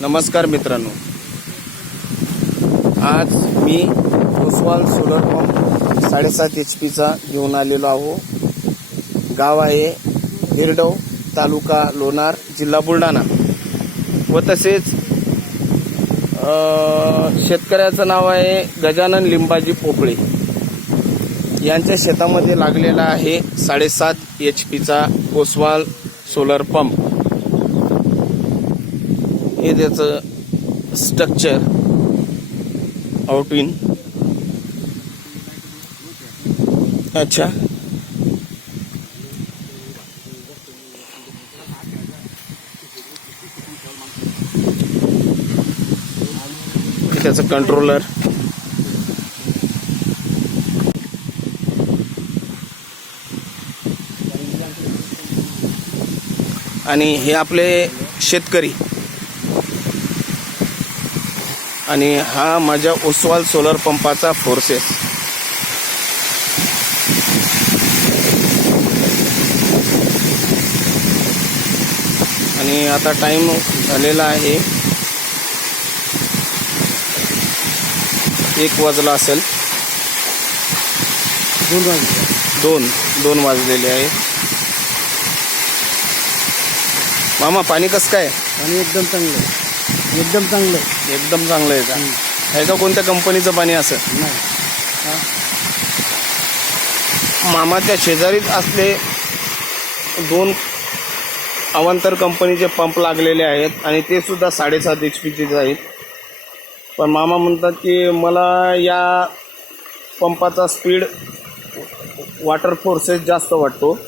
नमस्कार मित्रांनो, आज मी ओसवाल सोलर पंप 7.5 HP घेऊन आलेलो आहो। गाव आहे हिरडव, तालुका लोणार, जिल्हा बुलढाणा व तसेच शेतकऱ्याचं नाव आहे गजानन लिंबाजी पोपळे। यांच्या शेतामध्ये लागलेला आहे 7.5 HP ओसवाल सोलर पंप। हे त्याचं स्ट्रक्चर आउटविन अच्छा हे त्याचं कंट्रोलर आणि हे आपले शेतकरी आणि हा माझ्या ओसवाल सोलर पंपाचा फोर्सेस। आणि आता टाइम झालेला आहे 1 वाजला असेल, 2 वाजलेले आहे। मामा पाणी कसं काय? पाणी एकदम चांगलं आहे, एकदम चांगलं आहे, एकदम चांगलं आहे का? आहे का कोणत्या कंपनीचं पाणी असं? नाही मामाच्या शेजारीच असले 2 अवांतर कंपनीचे पंप लागलेले आहेत आणि ते सुद्धा 7.5 HPचे आहेत। पण मामा म्हणतात की मला या पंपाचा स्पीड वॉटर फोर्सेस जास्त वाटतो